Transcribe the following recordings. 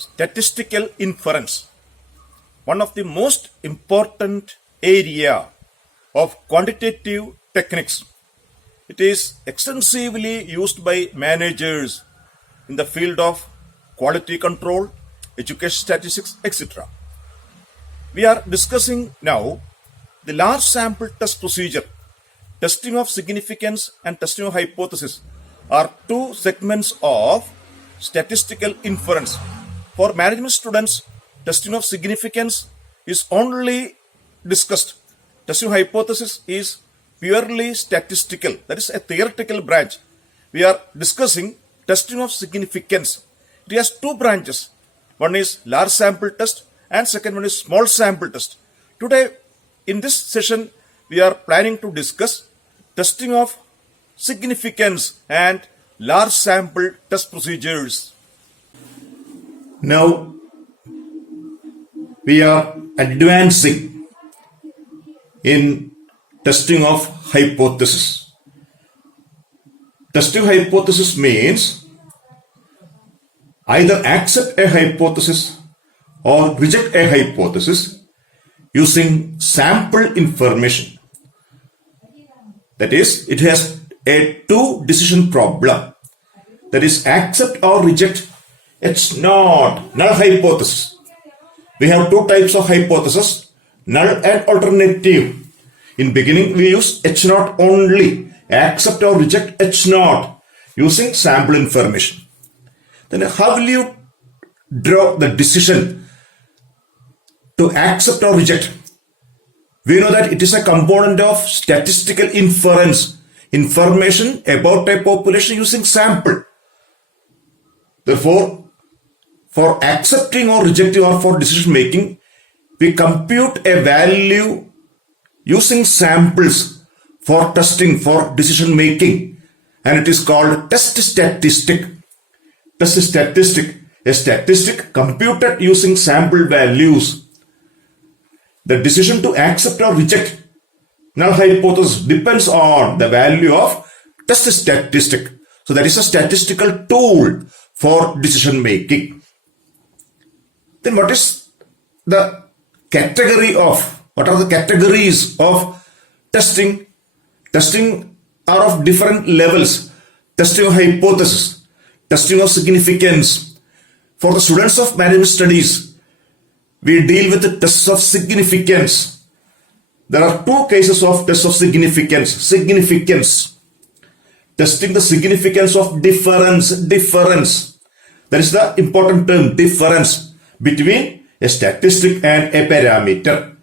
Statistical inference, one of the most important area of quantitative techniques. It is extensively used by managers in the field of quality control, education statistics, etc. We are discussing now the large sample test procedure. Testing of significance and testing of hypothesis are two segments of statistical inference. For management students, testing of significance is only discussed. Testing of hypothesis is purely statistical, that is a theoretical branch. We are discussing testing of significance. It has two branches. One is large sample test and second one is small sample test. Today, in this session, we are planning to discuss testing of significance and large sample test procedures. Now, we are advancing in testing of hypothesis. Testing hypothesis means either accept a hypothesis or reject a hypothesis using sample information. That is, it has a two decision problem. That is, accept or reject. It's not null hypothesis. We have two types of hypothesis, null and alternative. In beginning, we use H0 only. Accept or reject H0 using sample information. Then how will you draw the decision to accept or reject? We know that it is a component of statistical inference, information about a population using sample. Therefore, for accepting or rejecting or for decision making, we compute a value using samples for testing, for decision making, and it is called test statistic. Test statistic, a statistic computed using sample values. The decision to accept or reject null hypothesis depends on the value of test statistic. So that is a statistical tool for decision making. Then what are the categories of testing? Testing are of different levels. Testing of hypothesis, testing of significance. For the students of management studies, we deal with the tests of significance. There are two cases of tests of significance. Significance. Testing the significance of difference. That is the important term, difference between a statistic and a parameter.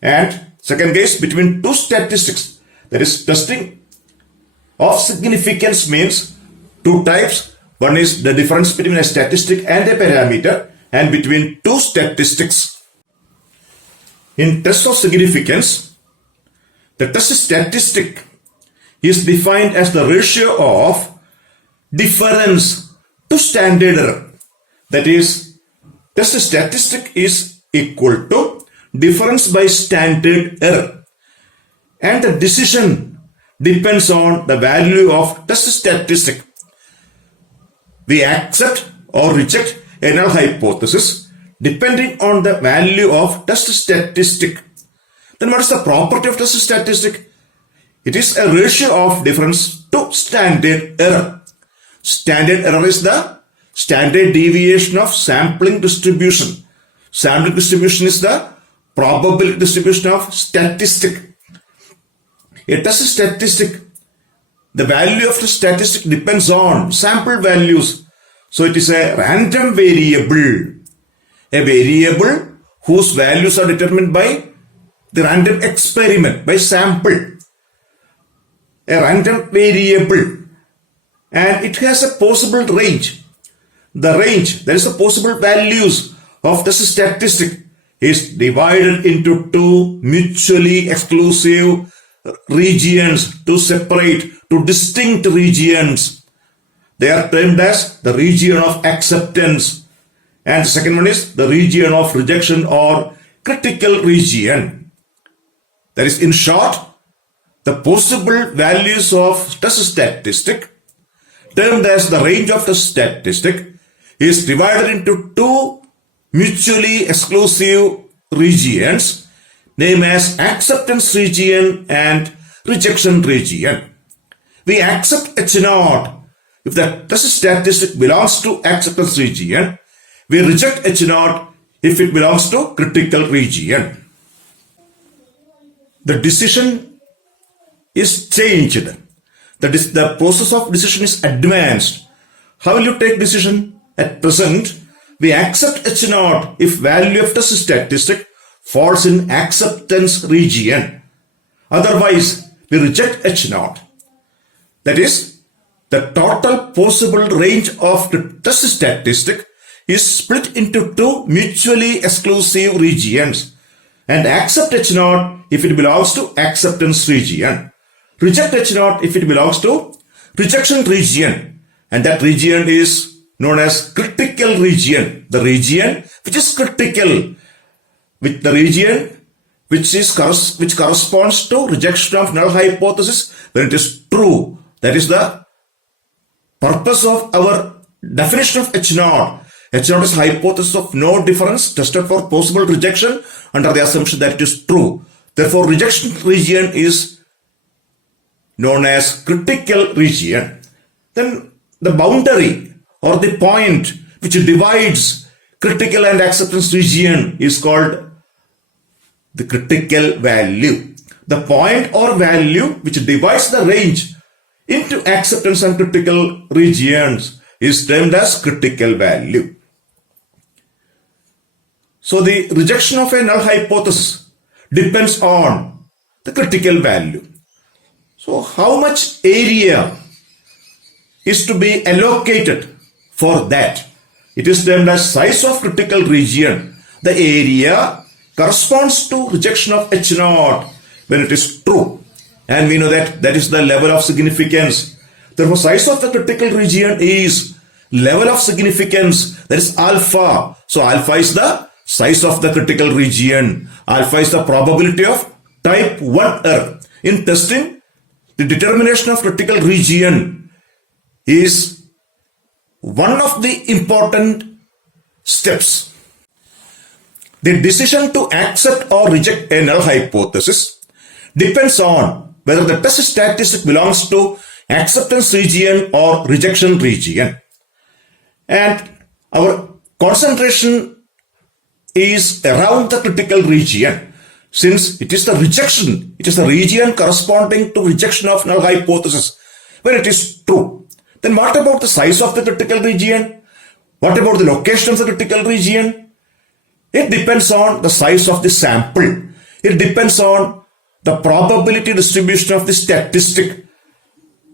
And second case, between two statistics. That is, testing of significance means two types. One is the difference between a statistic and a parameter, and between two statistics. In test of significance, the test statistic is defined as the ratio of difference to standard error. That is, test statistic is equal to difference by standard error, and the decision depends on the value of test statistic. We accept or reject a null hypothesis depending on the value of test statistic. Then what is the property of test statistic? It is a ratio of difference to standard error. Standard error is the standard deviation of sampling distribution. Sampling distribution is the probability distribution of statistic. A test statistic, the value of the statistic depends on sample values. So it is a random variable. A variable whose values are determined by the random experiment, by sample. A random variable. And it has a possible range. The range, that is the possible values of the statistic, is divided into two mutually exclusive regions, to separate, to distinct regions. They are termed as the region of acceptance, and the second one is the region of rejection or critical region. That is, in short, the possible values of test statistic, termed as the range of the statistic, is divided into two mutually exclusive regions named as acceptance region and rejection region. We accept H0 if the test statistic belongs to acceptance region. We reject H0 if it belongs to critical region. The decision is changed. The process of decision is advanced. How will you take decision? At present, we accept H0 if value of test statistic falls in acceptance region. Otherwise, we reject H0. That is, the total possible range of the test statistic is split into two mutually exclusive regions and accept H0 if it belongs to acceptance region. Reject H0 if it belongs to rejection region, and that region is known as critical region. The region which is critical, with the region which corresponds to rejection of null hypothesis when it is true. That is the purpose of our definition of H0. H0 is hypothesis of no difference tested for possible rejection under the assumption that it is true. Therefore, rejection region is known as critical region. Then the boundary or the point which divides critical and acceptance region is called the critical value. The point or value which divides the range into acceptance and critical regions is termed as critical value. So the rejection of a null hypothesis depends on the critical value. So how much area is to be allocated for that? It is termed as size of critical region. The area corresponds to rejection of H0 when it is true. And we know that that is the level of significance. Therefore, size of the critical region is level of significance, that is alpha. So alpha is the size of the critical region. Alpha is the probability of type 1 error. In testing, the determination of critical region is one of the important steps. The decision to accept or reject a null hypothesis depends on whether the test statistic belongs to acceptance region or rejection region. And our concentration is around the critical region, since it is the rejection, it is the region corresponding to rejection of null hypothesis when it is true. Then what about the size of the critical region? What about the location of the critical region? It depends on the size of the sample. It depends on the probability distribution of the statistic.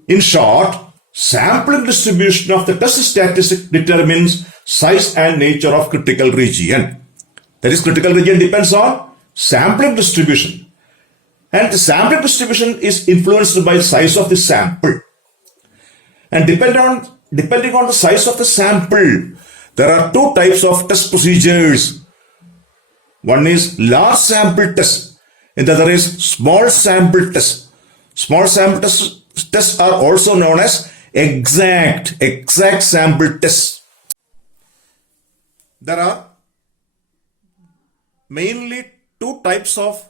In short, sampling distribution of the test statistic determines size and nature of critical region. That is, critical region depends on sampling distribution. And the sampling distribution is influenced by the size of the sample. And depending on the size of the sample, there are two types of test procedures. One is large sample test, and the other is small sample test. Small sample tests are also known as exact sample tests. There are mainly two types of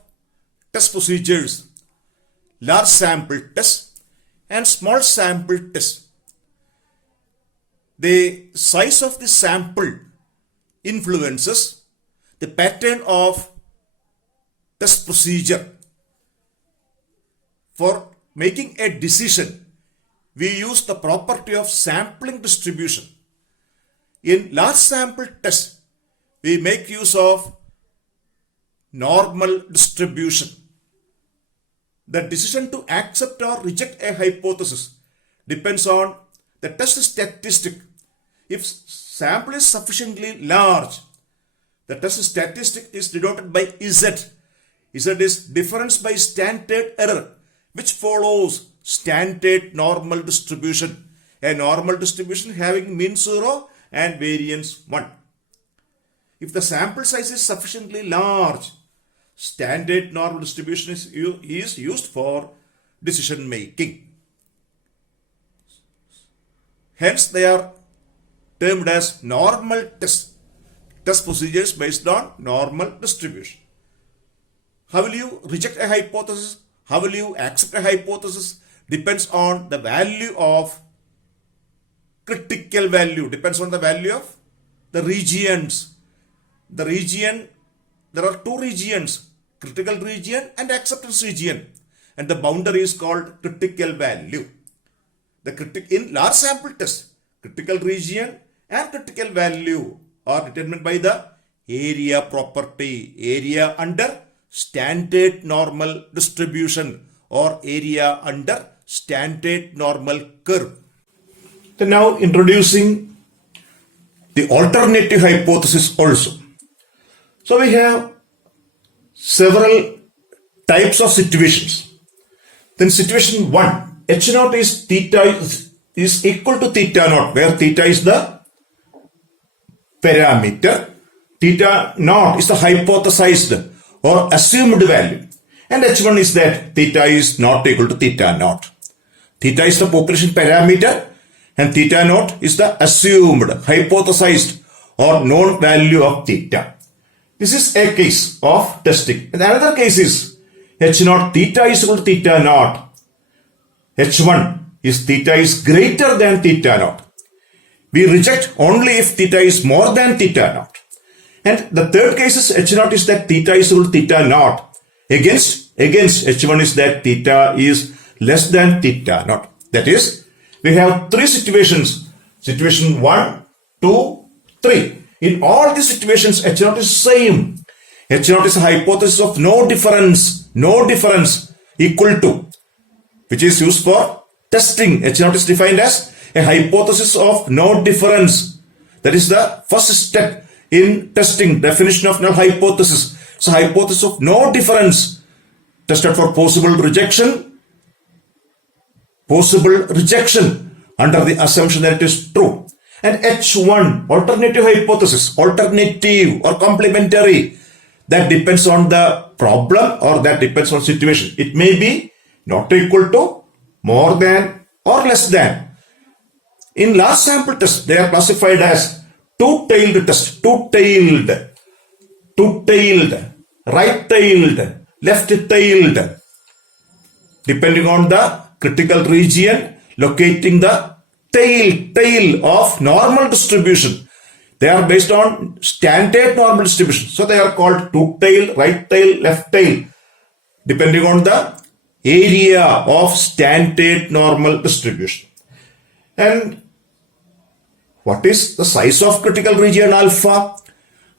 test procedures: large sample test and small sample test. The size of the sample influences the pattern of test procedure. For making a decision, we use the property of sampling distribution. In large sample test, we make use of normal distribution. The decision to accept or reject a hypothesis depends on the test statistic. If sample is sufficiently large, the test statistic is denoted by Z. Z is difference by standard error, which follows standard normal distribution. A normal distribution having mean 0 and variance 1. If the sample size is sufficiently large, standard normal distribution is used for decision making. Hence, they are termed as normal tests. test procedures based on normal distribution. How will you reject a hypothesis? How will you accept a hypothesis? Depends on the value of critical value, depends on the value of the regions. The region, there are two regions, critical region and acceptance region. And the boundary is called critical value. In large sample test, critical region and critical value are determined by the area property, area under standard normal distribution or area under standard normal curve. Then now introducing the alternative hypothesis also. So we have several types of situations. Then situation 1, H naught is theta is equal to theta naught, where theta is the parameter, theta naught is the hypothesized or assumed value, and H1 is that theta is not equal to theta naught. Theta is the population parameter and theta naught is the assumed, hypothesized or known value of theta. This is a case of testing. And another case is H naught theta is equal to theta naught. H1 is theta is greater than theta naught. We reject only if theta is more than theta naught. And the third case is H naught is that theta is equal to theta naught. Against H1 is that theta is less than theta naught. That is, we have three situations. Situation 1, 2, 3. In all these situations, H naught is same. H naught is a hypothesis of no difference equal to, which is used for testing. H naught is defined as a hypothesis of no difference. That is the first step in testing, definition of null hypothesis. So hypothesis of no difference tested for possible rejection under the assumption that it is true. And H1, alternative hypothesis, alternative or complementary, that depends on the problem or that depends on situation. It may be not equal to, more than or less than. In large sample test, they are classified as two-tailed test, two-tailed, right-tailed, left-tailed, depending on the critical region, locating the tail of normal distribution. They are based on standard normal distribution. So they are called two-tail, right-tail, left-tail, depending on the area of standard normal distribution. And what is the size of critical region alpha?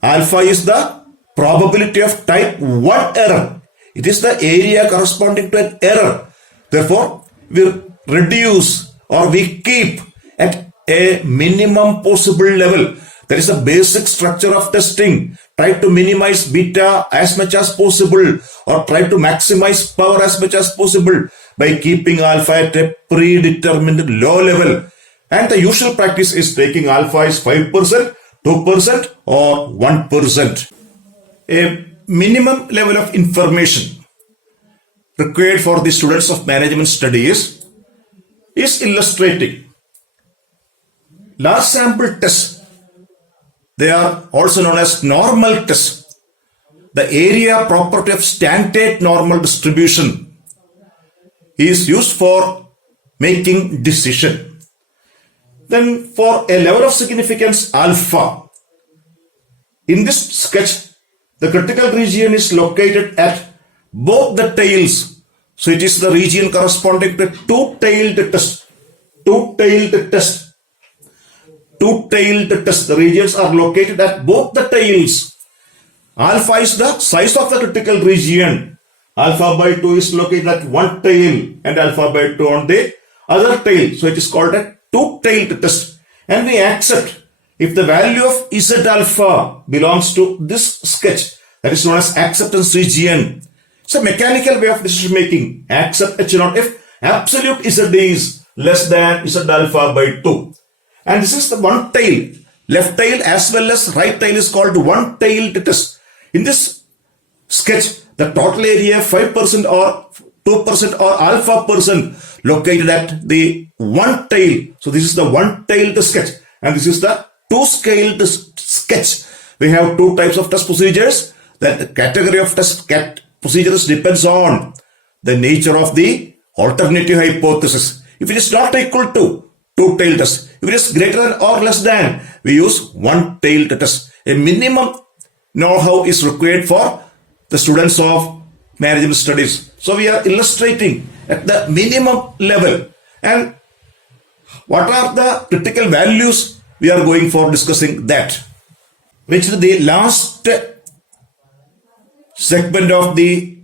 Alpha is the probability of type 1 error. It is the area corresponding to an error. Therefore, we reduce or we keep at a minimum possible level. That is the basic structure of testing. Try to minimize beta as much as possible or try to maximize power as much as possible by keeping alpha at a predetermined low level. And the usual practice is taking alpha is 5%, 2% or 1%. A minimum level of information required for the students of management studies is illustrating. Large sample tests, they are also known as normal tests. The area property of standard normal distribution is used for making decision. Then for a level of significance alpha, in this sketch, the critical region is located at both the tails. So it is the region corresponding to two-tailed test. Two-tailed test. The regions are located at both the tails. Alpha is the size of the critical region. Alpha by 2 is located at one tail and alpha by 2 on the other tail. So it is called a two-tailed test. And we accept if the value of Z alpha belongs to this sketch, that is known as acceptance region. It's a mechanical way of decision making. Accept H0 if absolute Z is less than Z alpha by 2. And this is the one tail. Left tail as well as right tail is called one-tailed test. In this sketch, the total area 5% or 2% or alpha percent located at the one tail. So this is the one-tailed sketch. And this is the two-scaled sketch We have two types of test procedures. That category of test procedures depends on the nature of the alternative hypothesis. If it is not equal to two-tailed test, if it is greater than or less than, we use one-tailed test. A minimum know-how is required for the students of management studies. So we are illustrating at the minimum level. And what are the critical values? We are going for discussing that. Which is the last segment of the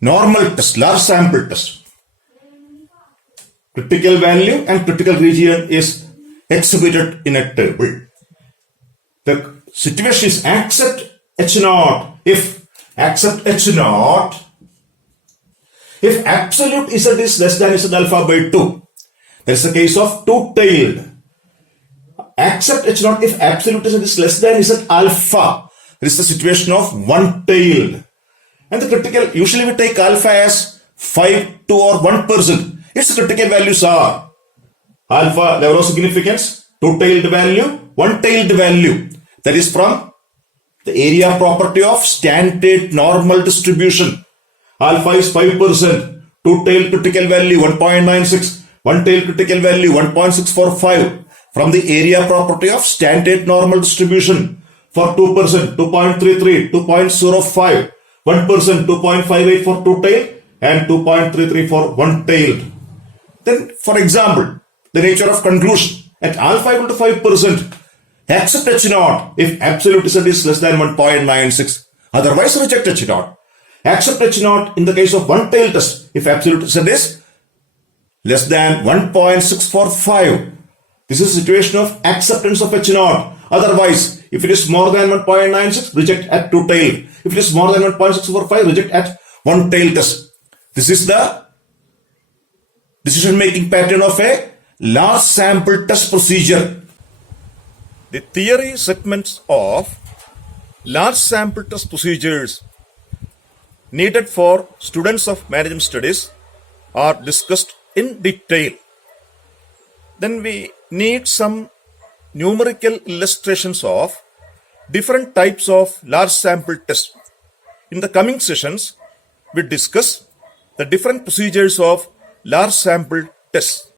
normal test, large sample test. Critical value and critical region is exhibited in a table. The situation is accept H0 if absolute Z is less than Z alpha by 2. That is the case of two-tailed. Accept H0 if absolute Z is less than Z alpha. This is the situation of one-tailed. And the critical, usually we take alpha as 5, 2 or 1%. Its critical values are alpha level of significance, two-tailed value, one-tailed value. That is from the area property of standard normal distribution. Alpha is 5%, two-tailed critical value 1.96, one-tailed critical value 1.645. From the area property of standard normal distribution. For 2%, 2.33, 2.05, 1%, 2.58 for two-tailed and 2.33 for one-tailed. Then, for example, the nature of conclusion at alpha equal to 5%, accept H0 if absolute Z is less than 1.96. Otherwise, reject H0. Accept H0 in the case of one-tailed test if absolute Z is less than 1.645. This is a situation of acceptance of H0. Otherwise, if it is more than 1.96, reject at two-tailed. If it is more than 1.645, reject at one-tailed test. This is the decision-making pattern of a large sample test procedure. The theory segments of large sample test procedures needed for students of management studies are discussed in detail. Then we need some numerical illustrations of different types of large sample tests. In the coming sessions, we discuss the different procedures of large sample tests.